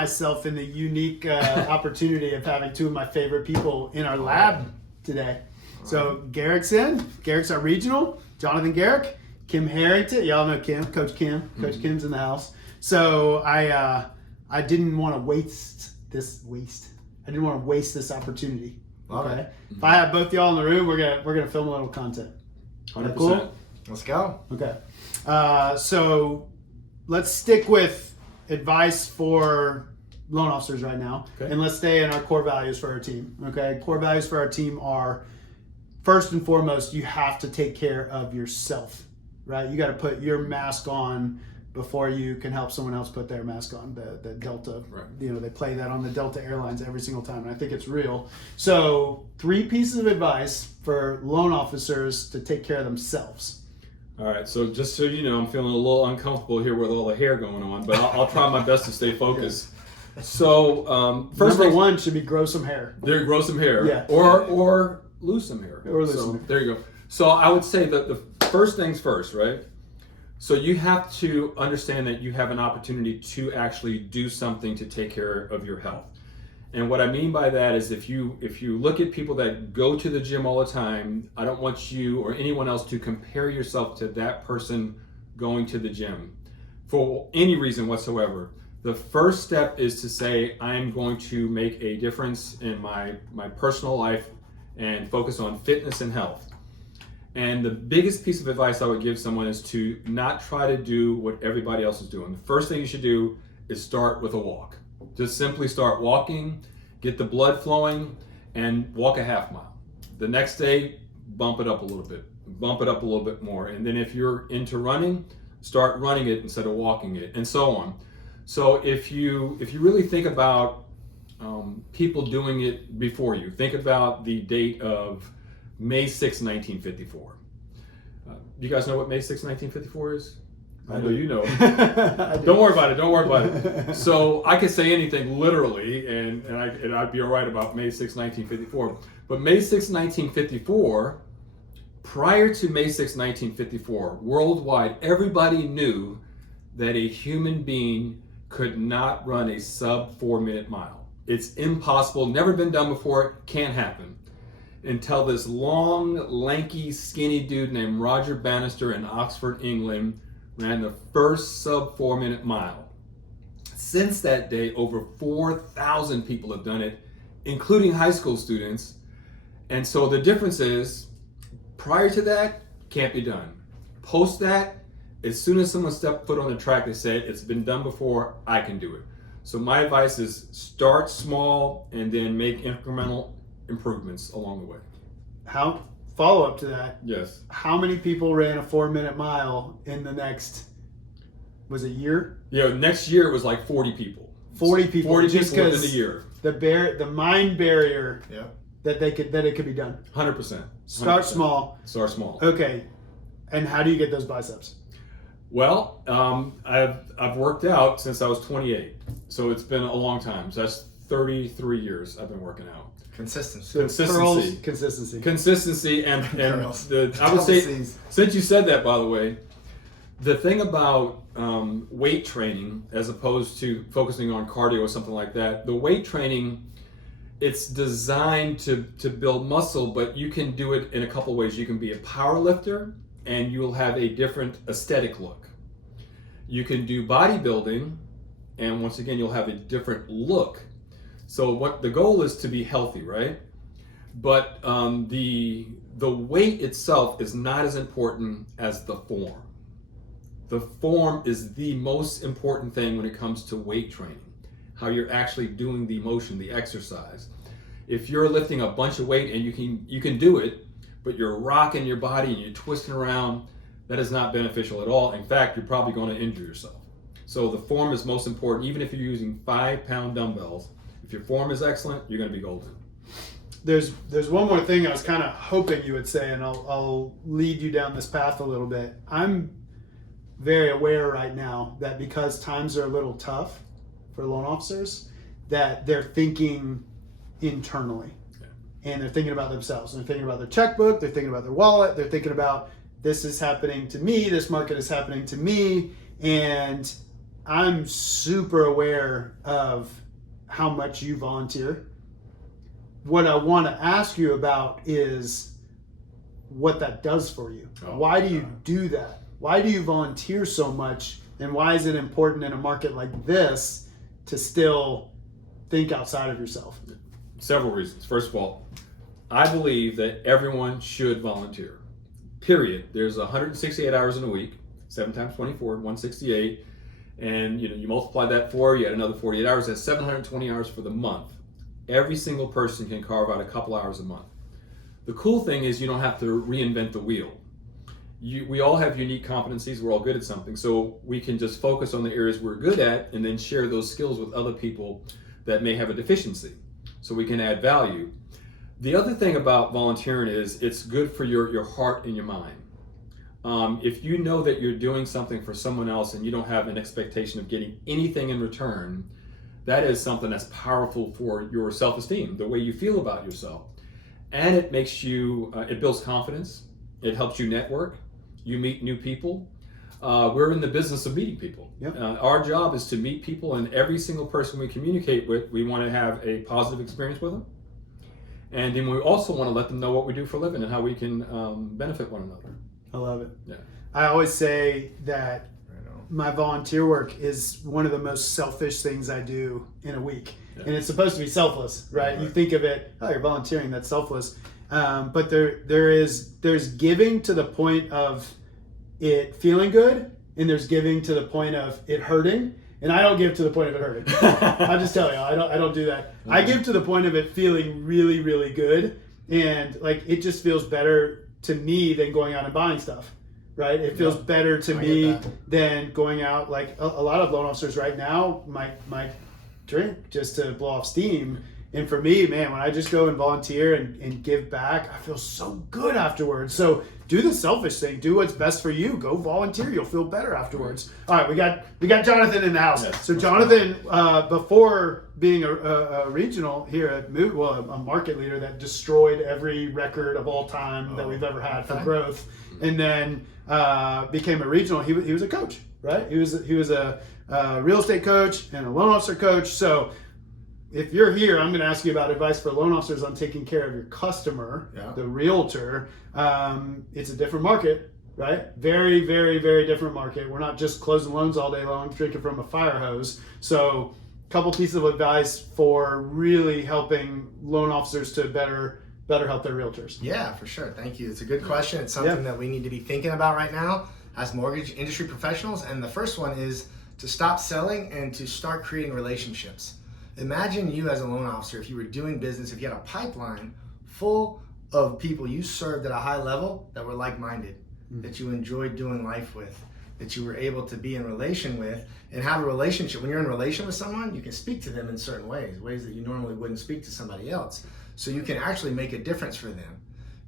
myself in the unique opportunity of having two of my favorite people in our lab today. So Garrick's our regional, Jonathan Garrick, Kim Harrington. Y'all know Kim, Coach Kim. Coach Kim's in the house. So I didn't want to waste this opportunity. Okay. If I have both y'all in the room, we're gonna film a little content. 100%. Cool? Let's go. Okay. So let's stick with advice for loan officers right now, and let's stay in our core values for our team. Okay. Core values for our team are, first and foremost, you have to take care of yourself, right? You got to put your mask on before you can help someone else put their mask on. The Delta, right. They play that on the Delta Airlines every single time, and I think it's real. So 3 pieces of advice for loan officers to take care of themselves. All right, so just so you know, I'm feeling a little uncomfortable here with all the hair going on, but I'll try my best to stay focused. So first Number 1 should be grow some hair. There, grow some hair, yeah, or lose some hair. Or lose some hair. There you go. So I would say that the first things first, right? So you have to understand that you have an opportunity to actually do something to take care of your health. And what I mean by that is if you look at people that go to the gym all the time, I don't want you or anyone else to compare yourself to that person going to the gym for any reason whatsoever. The first step is to say, I'm going to make a difference in my personal life and focus on fitness and health. And the biggest piece of advice I would give someone is to not try to do what everybody else is doing. The first thing you should do is start with a walk. Just simply start walking, get the blood flowing, and walk a half mile. The next day, bump it up a little bit more. And then if you're into running, start running it instead of walking it, and so on. So if you really think about people doing it before you, think about the date of May 6, 1954. You guys know what May 6, 1954 is? I know you know. Don't worry about it. So I could say anything literally, and I'd be all right about May 6, 1954. But May 6, 1954, prior to May 6, 1954, worldwide, everybody knew that a human being could not run a sub 4-minute mile. It's impossible, never been done before, can't happen. Until this long, lanky, skinny dude named Roger Bannister in Oxford, England, ran the first sub 4-minute mile. Since that day, over 4,000 people have done it, including high school students. And so the difference is, prior to that, can't be done. Post that, as soon as someone stepped foot on the track, they said, it's been done before, I can do it. So my advice is start small and then make incremental improvements along the way. How follow up to that? Yes. How many people ran a 4-minute mile in the next? Was it year? Yeah. Next year it was like 40 people. 40 people. 40 just people within a year. The mind barrier. Yeah. That it could be done. 100%. Start small. Start small. Okay. And how do you get those biceps? Well, I've worked out since I was 28, so it's been a long time. So that's 33 years I've been working out. Consistency, and I would say, since you said that, by the way, the thing about weight training as opposed to focusing on cardio or something like that, the weight training, it's designed to build muscle, but you can do it in a couple ways. You can be a power lifter and you'll have a different aesthetic look. You can do bodybuilding, and once again, you'll have a different look. So what the goal is to be healthy, right? But the weight itself is not as important as the form. The form is the most important thing when it comes to weight training, how you're actually doing the motion, the exercise. If you're lifting a bunch of weight and you can do it, but you're rocking your body and you're twisting around, that is not beneficial at all. In fact, you're probably going to injure yourself. So the form is most important. Even if you're using 5-pound dumbbells, if your form is excellent, you're going to be golden. There's one more thing I was kind of hoping you would say, and I'll lead you down this path a little bit. I'm very aware right now that because times are a little tough for loan officers, that they're thinking internally. And they're thinking about themselves. They're thinking about their checkbook. They're thinking about their wallet. They're thinking about, this is happening to me. This market is happening to me. And I'm super aware of how much you volunteer. What I want to ask you about is what that does for you. Why do you do that? Why do you volunteer so much? And why is it important in a market like this to still think outside of yourself? Several reasons. First of all, I believe that everyone should volunteer. Period. There's 168 hours in a week, 7 times 24, 168. And you multiply that 4, you add another 48 hours, that's 720 hours for the month. Every single person can carve out a couple hours a month. The cool thing is you don't have to reinvent the wheel. We all have unique competencies, we're all good at something, so we can just focus on the areas we're good at and then share those skills with other people that may have a deficiency, so we can add value. The other thing about volunteering is it's good for your heart and your mind. If you know that you're doing something for someone else and you don't have an expectation of getting anything in return, that is something that's powerful for your self-esteem, the way you feel about yourself. And it makes you, it builds confidence, it helps you network, you meet new people. We're in the business of meeting people. Yep. Our job is to meet people, and every single person we communicate with, we want to have a positive experience with them. And then we also want to let them know what we do for a living and how we can benefit one another. I love it. Yeah. I always say that my volunteer work is one of the most selfish things I do in a week. Yeah. And it's supposed to be selfless, right? You think of it, oh, you're volunteering, that's selfless. But there's giving to the point of it feeling good, and there's giving to the point of it hurting. And I don't give to the point of it hurting. I'll just tell you, I don't do that. Mm-hmm. I give to the point of it feeling really, really good. And like, it just feels better to me than going out and buying stuff, right? It feels better to me than going out. Like a lot of loan officers right now might drink just to blow off steam. And for me, man, when I just go and volunteer and give back, I feel so good afterwards. So do the selfish thing. Do what's best for you. Go volunteer. You'll feel better afterwards. All right, we got Jonathan in the house. Yes. So Jonathan, before being a regional here at Moot, well, a market leader that destroyed every record of all time that we've ever had for growth, and then became a regional. He was a coach, right? He was a real estate coach and a loan officer coach. So if you're here, I'm going to ask you about advice for loan officers on taking care of your customer, the realtor. It's a different market, right? Very, very, very different market. We're not just closing loans all day long, drinking from a fire hose. So a couple pieces of advice for really helping loan officers to better help their realtors. Yeah, for sure. Thank you. It's a good question. It's something that we need to be thinking about right now as mortgage industry professionals. And the first one is to stop selling and to start creating relationships. Imagine you as a loan officer, if you were doing business, if you had a pipeline full of people you served at a high level that were like-minded, that you enjoyed doing life with, that you were able to be in relation with and have a relationship. When you're in relation with someone, you can speak to them in certain ways that you normally wouldn't speak to somebody else. So you can actually make a difference for them.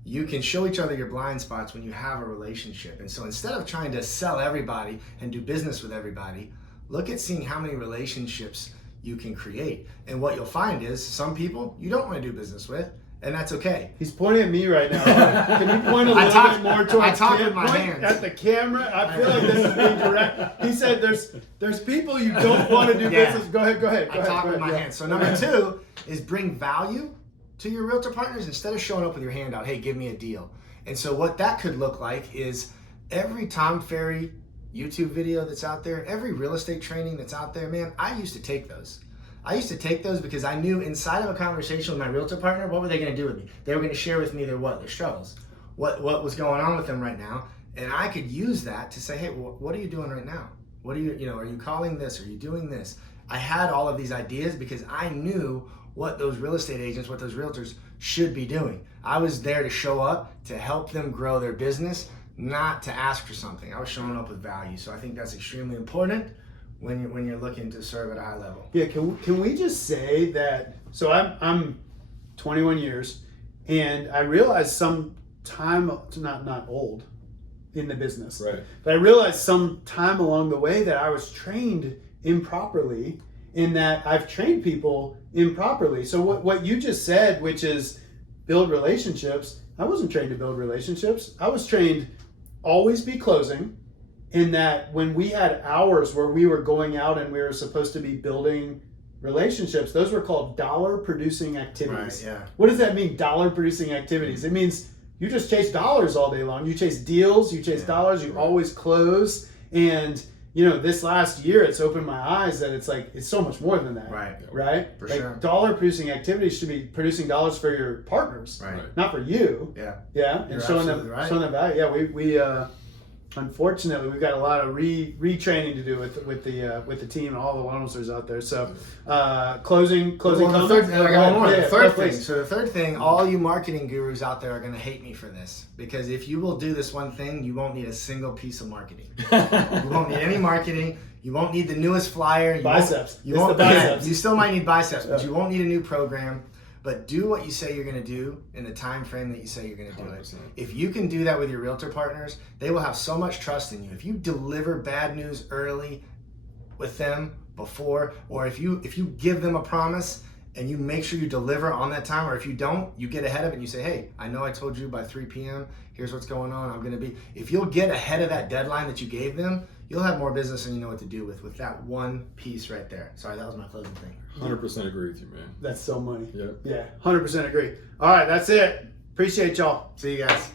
You can show each other your blind spots when you have a relationship. And so instead of trying to sell everybody and do business with everybody, look at seeing how many relationships you can create. And what you'll find is some people you don't want to do business with, and that's okay. He's pointing at me right now. Can you point a little bit more towards I talk with my hands. At the camera? I feel like this is being direct. He said there's people you don't want to do business. Go ahead. I talk with my hands. So number 2 is bring value to your realtor partners instead of showing up with your hand out, hey, give me a deal. And so what that could look like is every Tom Ferry YouTube video that's out there, every real estate training that's out there, man, I used to take those. Because I knew inside of a conversation with my realtor partner, what were they going to do with me? They were going to share with me their struggles, what was going on with them right now, and I could use that to say, hey, well, what are you doing right now? What are you, are you calling this? Are you doing this? I had all of these ideas because I knew what those real estate agents, what those realtors should be doing. I was there to show up to help them grow their business, not to ask for something. I was showing up with value. So I think that's extremely important when you're looking to serve at a high level. Yeah, can we just say that, so I'm 21 years, and I realized some time, not old in the business, right? But I realized some time along the way that I was trained improperly, in that I've trained people improperly. So what you just said, which is build relationships, I wasn't trained to build relationships. I was trained always be closing in that when we had hours where we were going out and we were supposed to be building relationships, those were called dollar producing activities. Right, yeah. What does that mean, dollar producing activities? It means you just chase dollars all day long. You chase deals, you chase dollars, you always close. And you know, this last year, it's opened my eyes that it's like, it's so much more than that. Right? For like, sure. dollar producing activities should be producing dollars for your partners, Right. not for you. Yeah. Yeah. You're And showing them, absolutely right. showing them value. Yeah. We unfortunately, we've got a lot of retraining to do with the team and all the loan officers out there. So, closing Well, the comments. third, I got one more. Yeah, The third please. thing. So the third thing, all you marketing gurus out there are going to hate me for this, because if you will do this one thing, you won't need a single piece of marketing. You won't need any marketing. You won't need the newest flyer. Biceps. You It's won't. the biceps. Yeah, you still might need biceps, but Yeah. you won't need a new program. But do what you say you're going to do in the time frame that you say you're going to do it. 100%. If you can do that with your realtor partners, they will have so much trust in you. If you deliver bad news early with them before, or if you give them a promise and you make sure you deliver on that time, or if you don't, you get ahead of it and you say, hey, I know I told you by 3 p.m., here's what's going on, I'm going to be. If you'll get ahead of that deadline that you gave them, you'll have more business and you know what to do with that one piece right there. Sorry, that was my closing thing. 100% agree with you, man. That's so money. Yep. Yeah. 100% agree. All right. That's it. Appreciate y'all. See you guys.